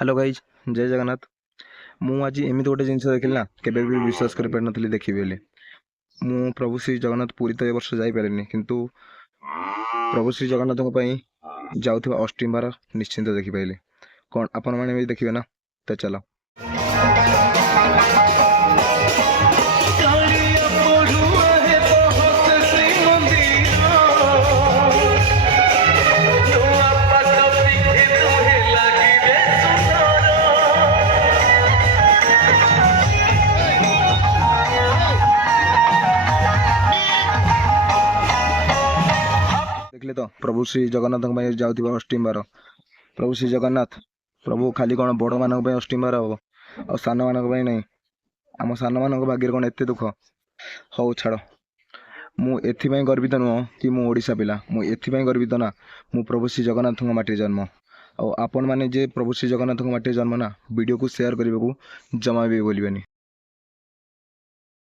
Hello guys, जय जगन्नाथ। मु आज एमती गोटे जिन देखिली ना केवे भी विश्वास कर पार नी देखी बोली। मु प्रभु श्री जगन्नाथ पुरी तो ए वर्ष जापारे किंतु प्रभु श्री जगन्नाथ जाऊा अष्टिम्बार निश्चिंत देखिपारे। कौन आपण मैंने देखिए ना, तो चलो। देखले तो प्रभु श्री जगन्नाथ जाऊा अष्टिम्बार। प्रभु श्री जगन्नाथ प्रभु खाली कौन बड़ मान अष्टिम्बार हम और सान मान नहीं। आम सान मान भाग्य कौन एत दुख हौ छाड़। मुझे गर्वित नुह कि मु ओडिशा पिला, मुझे गर्वित ना मु प्रभु श्री जगन्नाथ माटी जन्म। और आपण मैंने जे प्रभु श्री जगन्नाथ माटी जन्म ना वीडियो को शेयर करने को जमा भी बोलबेनी।